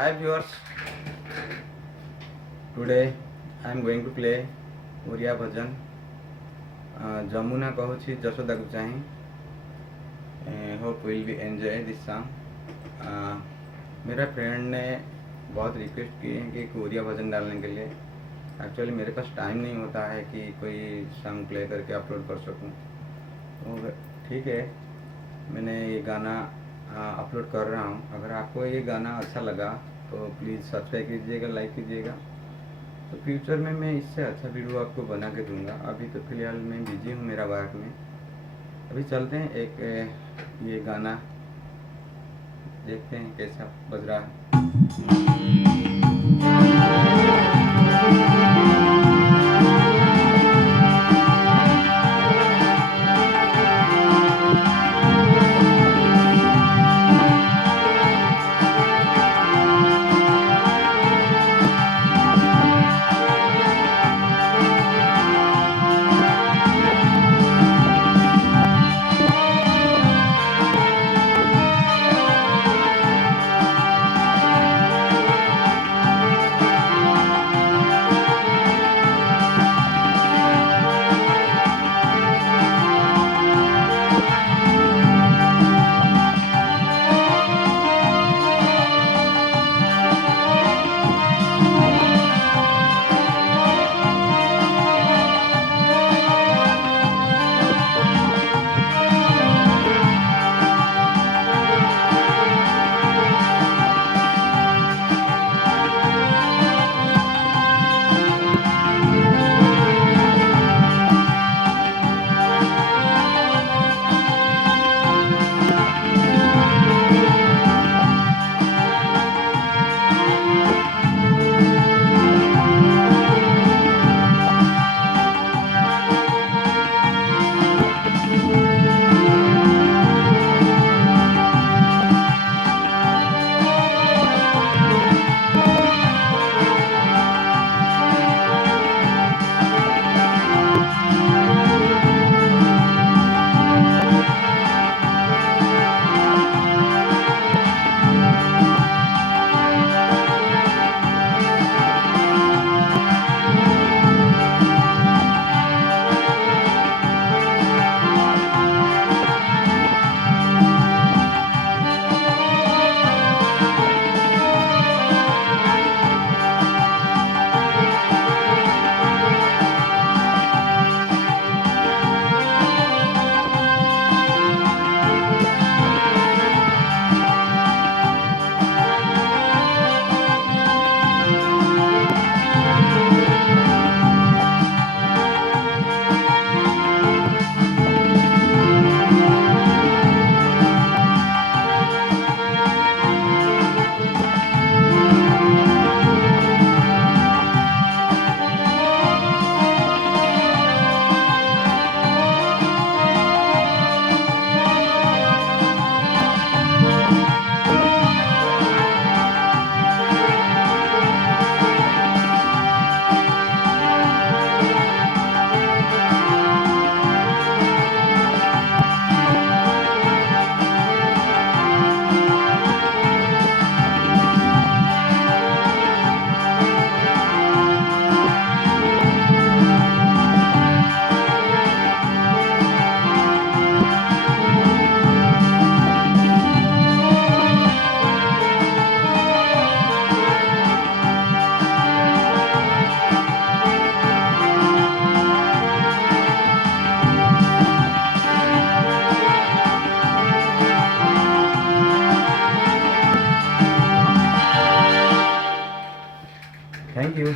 Hi viewers, today I am going to play ओरिया भजन जमुना कहूँ जशोदा को चाहे hope will be enjoy this song. मेरा फ्रेंड ने बहुत रिक्वेस्ट की है कि एक ओरिया भजन डालने के लिए। एक्चुअली मेरे पास टाइम नहीं होता है कि कोई सॉन्ग प्ले करके अपलोड कर सकूं। तो ठीक है, मैंने ये गाना अपलोड कर रहा हूँ। अगर आपको ये गाना अच्छा लगा तो प्लीज़ सब्सक्राइब कीजिएगा, लाइक कीजिएगा। तो फ्यूचर में मैं इससे अच्छा वीडियो आपको बना के दूंगा। अभी तो फिलहाल मैं बिजी हूँ मेरा वर्क में। अभी चलते हैं, एक ये गाना देखते हैं कैसा बज रहा है। Thank you.